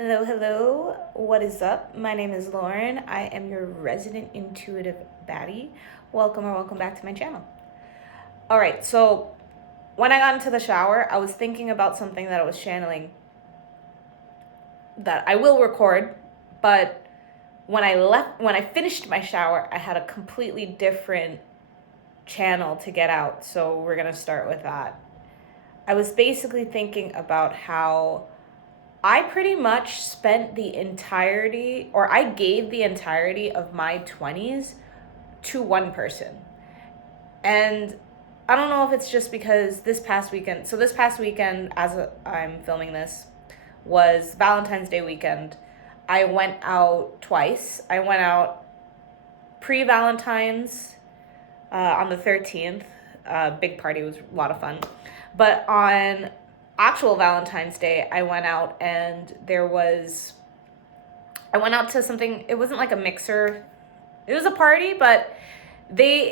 Hello, hello. What is up? My name is Lauren. I am your resident intuitive baddie. Welcome back to my channel. All right, so when I got into the shower, I was thinking about something that I was channeling that I will record, but when I finished my shower, I had a completely different channel to get out. So we're going to start with that. I was basically thinking about how I pretty much spent the entirety, or I gave the entirety of my 20s to one person. And I don't know if it's just because this past weekend, I'm filming this, was Valentine's Day weekend. I went out twice. I went out pre-Valentine's on the 13th. Big party, was a lot of fun. But on actual Valentine's Day, I went out I went out to something. It wasn't like a mixer. It was a party, but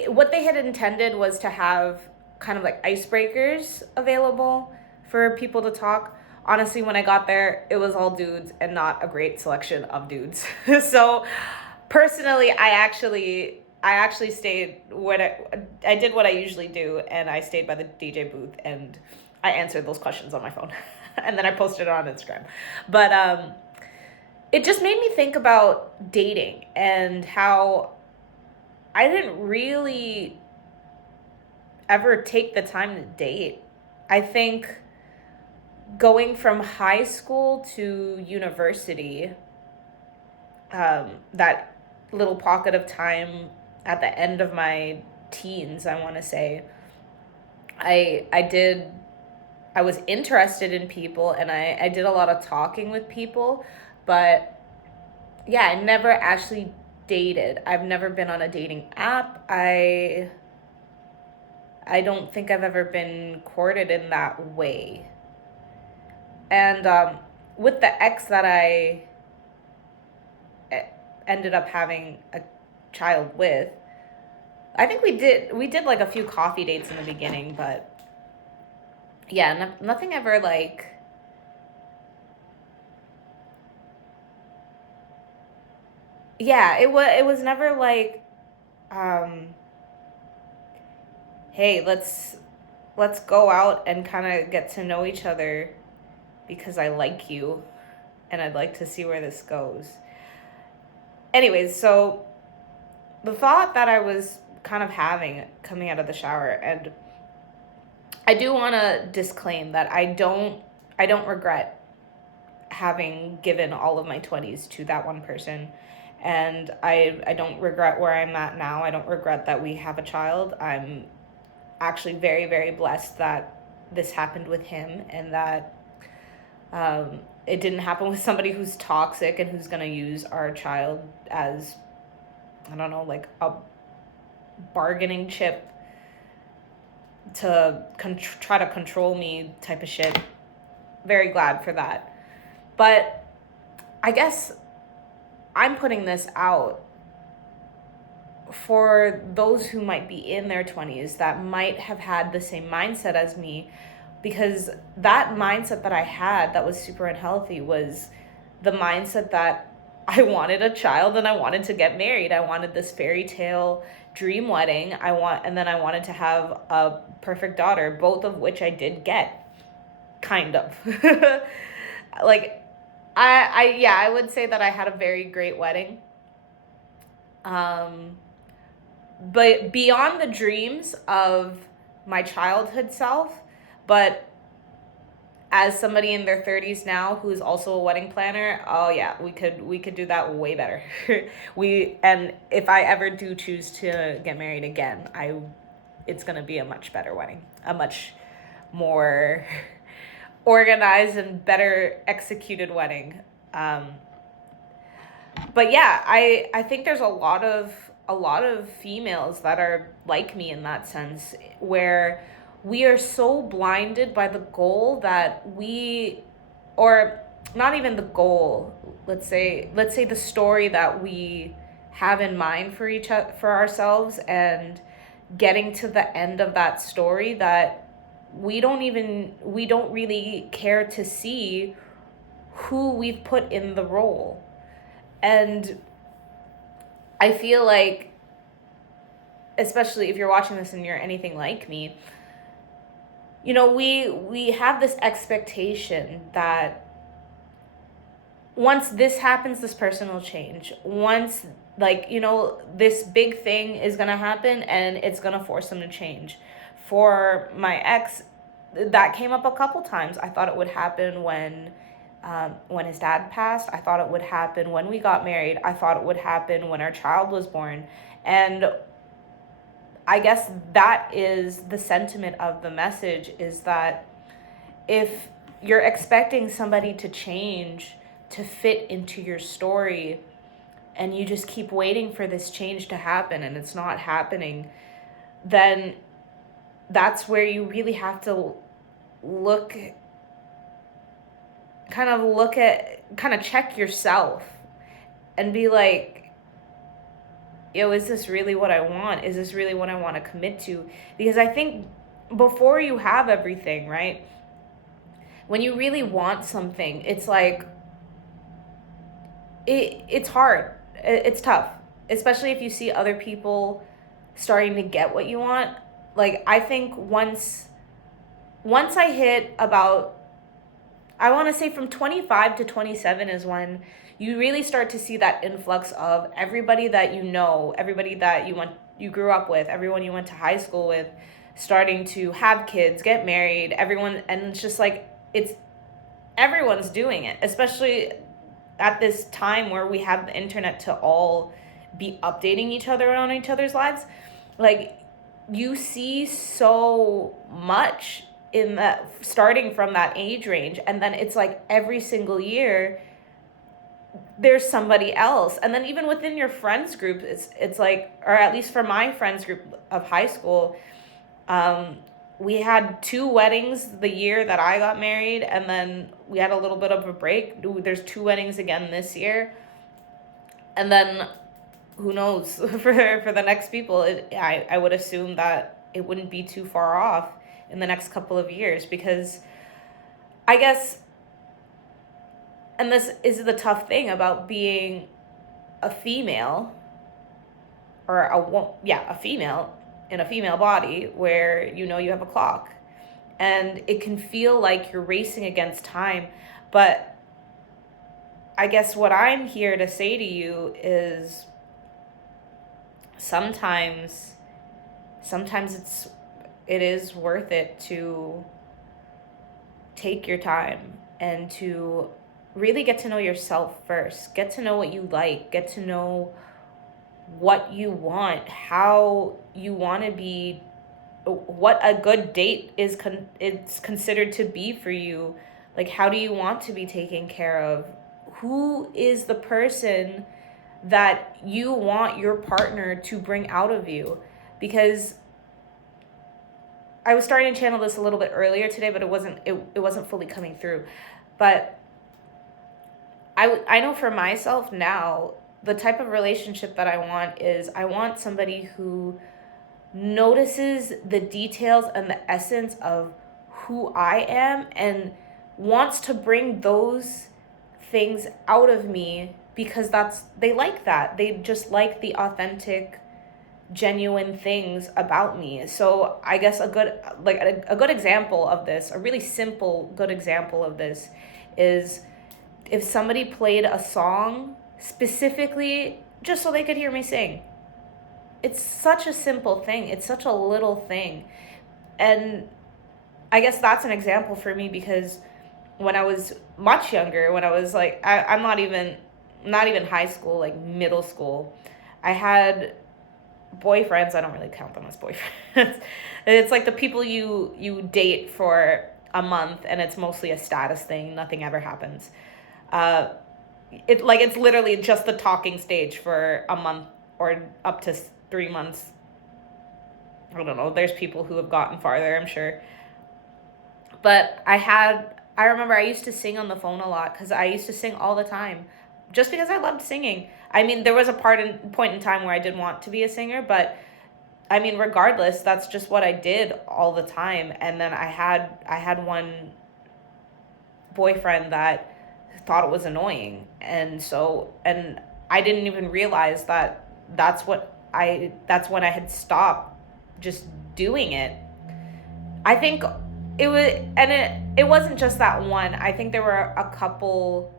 what they had intended was to have kind of like icebreakers available for people to talk. Honestly, when I got there, it was all dudes and not a great selection of dudes. So personally, I actually stayed I did what I usually do, and I stayed by the DJ booth and I answered those questions on my phone. And then I posted it on Instagram. But it just made me think about dating and how I didn't really ever take the time to date. I think going from high school to university, that little pocket of time at the end of my teens, I want to say, I was interested in people, and I did a lot of talking with people, but yeah, I never actually dated. I've never been on a dating app. I don't think I've ever been courted in that way. And with the ex that I ended up having a child with, I think we did like a few coffee dates in the beginning, but yeah, nothing ever like, yeah, it was never like, um hey, let's go out and kind of get to know each other because I like you and I'd like to see where this goes. Anyways, so the thought that I was kind of having coming out of the shower, and I do want to disclaim that I don't regret having given all of my 20s to that one person, and I don't regret where I'm at now. I don't regret that we have a child. I'm actually very, very blessed that this happened with him, and that it didn't happen with somebody who's toxic and who's going to use our child as, I don't know, like a bargaining chip to try to control me type of shit. Very glad for that. But I guess I'm putting this out for those who might be in their 20s that might have had the same mindset as me, because that mindset that I had that was super unhealthy was the mindset that I wanted a child and I wanted to get married. I wanted this fairy tale dream wedding. And then I wanted to have a perfect daughter, both of which I did get, kind of. Like, I would say that I had a very great wedding. But beyond the dreams of my childhood self, but as somebody in their 30s now who's also a wedding planner, oh yeah, we could do that way better. And if I ever do choose to get married again, it's going to be a much better wedding, a much more organized and better executed wedding. But yeah, I think there's a lot of females that are like me in that sense, where we are so blinded by the goal that or not even the goal, let's say the story that we have in mind for ourselves, and getting to the end of that story, that we don't really care to see who we've put in the role. And I feel like, especially if you're watching this and you're anything like me, you know, we have this expectation that once this happens, this person will change. Once, like, you know, this big thing is gonna happen and it's gonna force them to change. For my ex, that came up a couple times. I thought it would happen when his dad passed. I thought it would happen when we got married. I thought it would happen when our child was born. And I guess that is the sentiment of the message, is that if you're expecting somebody to change to fit into your story and you just keep waiting for this change to happen and it's not happening, then that's where you really have to kind of check yourself and be like, yo, is this really what I want? Is this really what I want to commit to? Because I think before you have everything, right? When you really want something, it's like, it's hard. It's tough, especially if you see other people starting to get what you want. Like, I think once I hit about, I want to say from 25 to 27 is when you really start to see that influx of everybody that you know, everybody that you grew up with, everyone you went to high school with, starting to have kids, get married, everyone, and it's just like, everyone's doing it, especially at this time where we have the internet to all be updating each other on each other's lives. Like, you see so much in that, starting from that age range, and then it's like every single year there's somebody else. And then even within your friends group, it's like, or at least for my friends group of high school, we had 2 weddings the year that I got married, and then we had a little bit of a break. There's 2 weddings again this year, and then who knows for the next people. I would assume that it wouldn't be too far off in the next couple of years, because I guess, and this is the tough thing about being a female, or a female in a female body, where you know you have a clock and it can feel like you're racing against time. But I guess what I'm here to say to you is sometimes it is worth it to take your time and to really get to know yourself first. Get to know what you like, get to know what you want, how you want to be, what a good date it's considered to be for you. Like, how do you want to be taken care of? Who is the person that you want your partner to bring out of you? Because I was starting to channel this a little bit earlier today, but it wasn't fully coming through. But I know for myself now, the type of relationship that I want is, I want somebody who notices the details and the essence of who I am and wants to bring those things out of me, because they like that. They just like the authentic, genuine things about me. So I guess a good example of this, a really simple good example of this, is if somebody played a song specifically just so they could hear me sing. It's such a simple thing. It's such a little thing. And I guess that's an example for me, because when I was much younger, when I was like, I'm not even high school, like middle school, I had boyfriends. I don't really count them as boyfriends. It's like the people you date for a month and it's mostly a status thing. Nothing ever happens. It's literally just the talking stage for a month or up to 3 months. I don't know. There's people who have gotten farther, I'm sure. But I remember I used to sing on the phone a lot, because I used to sing all the time just because I loved singing. I mean, there was a point in time where I didn't want to be a singer, but I mean, regardless, that's just what I did all the time. And then I had one boyfriend that thought it was annoying. And I didn't even realize that that's when I had stopped just doing it. I think it wasn't just that one. I think there were a couple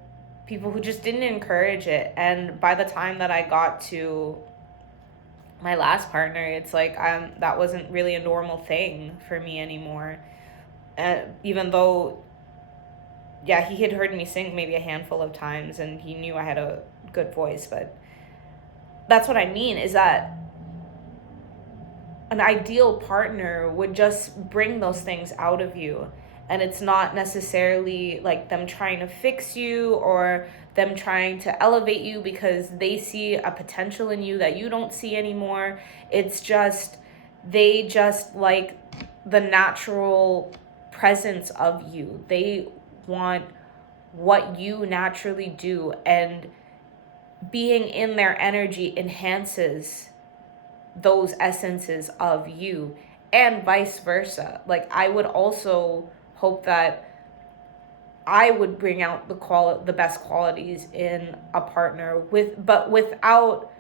people who just didn't encourage it. And by the time that I got to my last partner, it's like that wasn't really a normal thing for me anymore. Even though, yeah, he had heard me sing maybe a handful of times and he knew I had a good voice, but that's what I mean, is that an ideal partner would just bring those things out of you. And it's not necessarily like them trying to fix you or them trying to elevate you because they see a potential in you that you don't see anymore. It's just, they just like the natural presence of you. They want what you naturally do, and being in their energy enhances those essences of you, and vice versa. Like, I would also hope that I would bring out the best qualities in a partner but without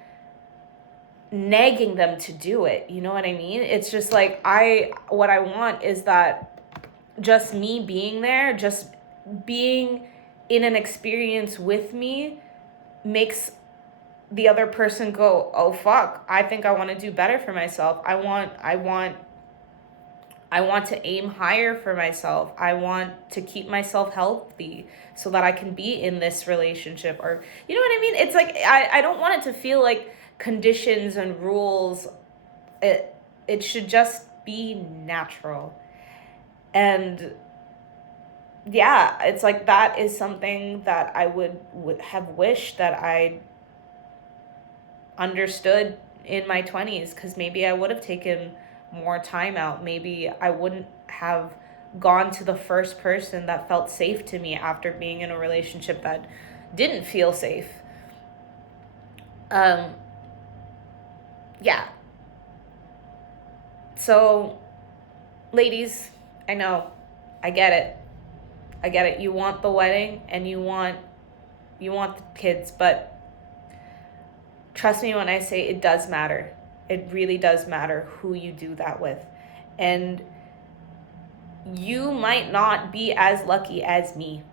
nagging them to do it. You know what I mean? It's just like, what I want is that just me being there, just being in an experience with me makes the other person go, oh fuck, I think I want to do better for myself. I want to aim higher for myself. I want to keep myself healthy so that I can be in this relationship. Or, you know what I mean? It's like, I don't want it to feel like conditions and rules. It should just be natural. And yeah, it's like, that is something that I would have wished that I understood in my 20s, because maybe I would have taken more time out. Maybe I wouldn't have gone to the first person that felt safe to me after being in a relationship that didn't feel safe. Yeah. So, ladies, I know, I get it. You want the wedding and you want the kids, but trust me when I say it does matter. It really does matter who you do that with. And you might not be as lucky as me,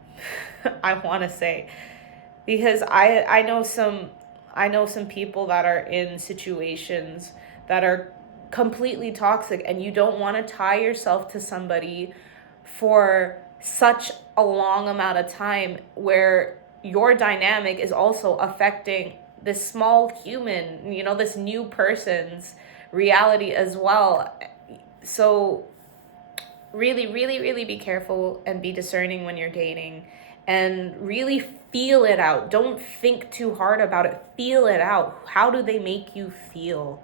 I want to say. Because I know some people that are in situations that are completely toxic, and you don't want to tie yourself to somebody for such a long amount of time where your dynamic is also affecting this small human, this new person's reality as well. So really, really, really be careful and be discerning when you're dating, and really feel it out. Don't think too hard about it. Feel it out. How do they make you feel?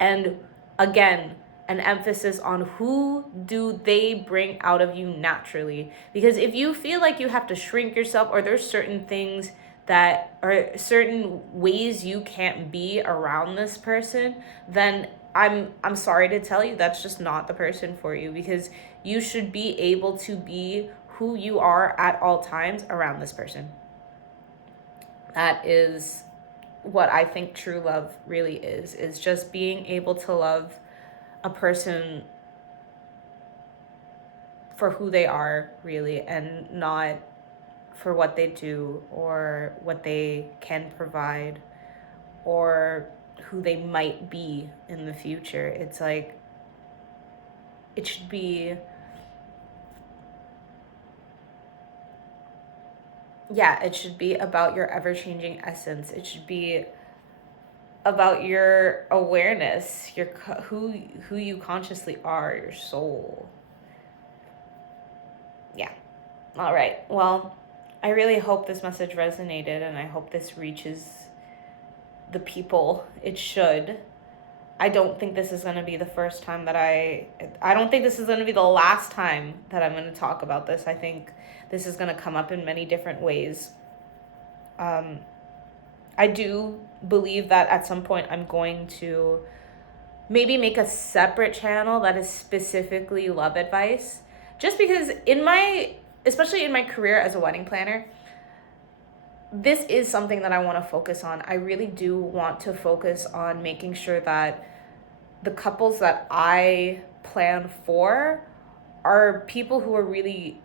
And again, an emphasis on who do they bring out of you naturally. Because if you feel like you have to shrink yourself, or there's certain things that are certain ways you can't be around this person, then I'm sorry to tell you, that's just not the person for you, because you should be able to be who you are at all times around this person. That is what I think true love really is just being able to love a person for who they are, really, and not for what they do or what they can provide or who they might be in the future. It's like, it should be, it should be about your ever-changing essence. It should be about your awareness, your who you consciously are, your soul. Yeah. All right. Well, I really hope this message resonated, and I hope this reaches the people it should. I don't think this is going to be the first time that I don't think this is going to be the last time that I'm going to talk about this. I think this is going to come up in many different ways. I do believe that at some point I'm going to maybe make a separate channel that is specifically love advice. Just because especially in my career as a wedding planner, this is something that I want to focus on. I really do want to focus on making sure that the couples that I plan for are people who are really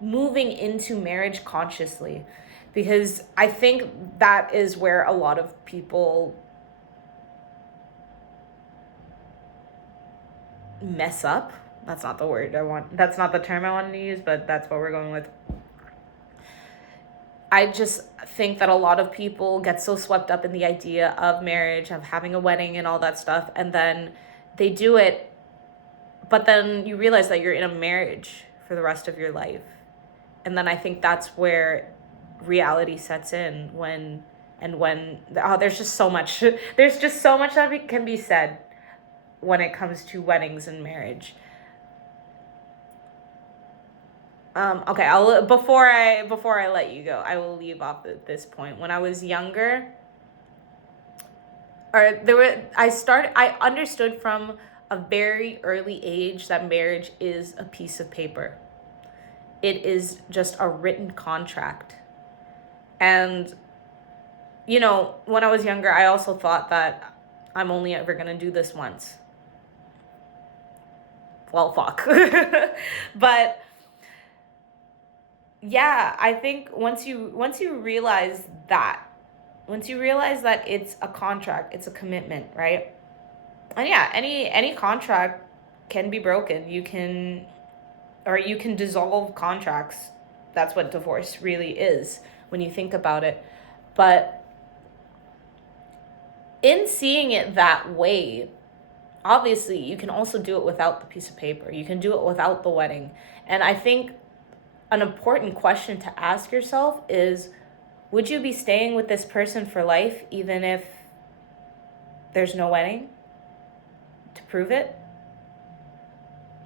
moving into marriage consciously, because I think that is where a lot of people mess up. That's not the word I want. That's not the term I wanted to use, but that's what we're going with. I just think that a lot of people get so swept up in the idea of marriage, of having a wedding and all that stuff, and then they do it, but then you realize that you're in a marriage for the rest of your life. And then I think that's where reality sets in when there's just so much that can be said when it comes to weddings and marriage. Okay, I'll before I let you go, I will leave off at this point. When I was younger, I understood from a very early age that marriage is a piece of paper. It is just a written contract. And, when I was younger, I also thought that I'm only ever going to do this once. Well, fuck. But yeah, I think once you realize that, it's a contract, it's a commitment, right? And yeah, any contract can be broken. You can dissolve contracts. That's what divorce really is when you think about it. But in seeing it that way, obviously you can also do it without the piece of paper. You can do it without the wedding. And I think an important question to ask yourself is, would you be staying with this person for life even if there's no wedding to prove it?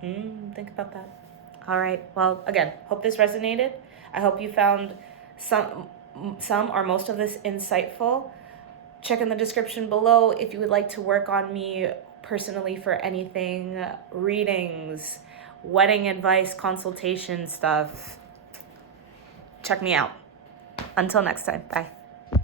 Think about that. All right. Well, again, hope this resonated. I hope you found some or most of this insightful. Check in the description below if you would like to work on me personally for anything, readings, wedding advice, consultation stuff. Check me out. Until next time. Bye.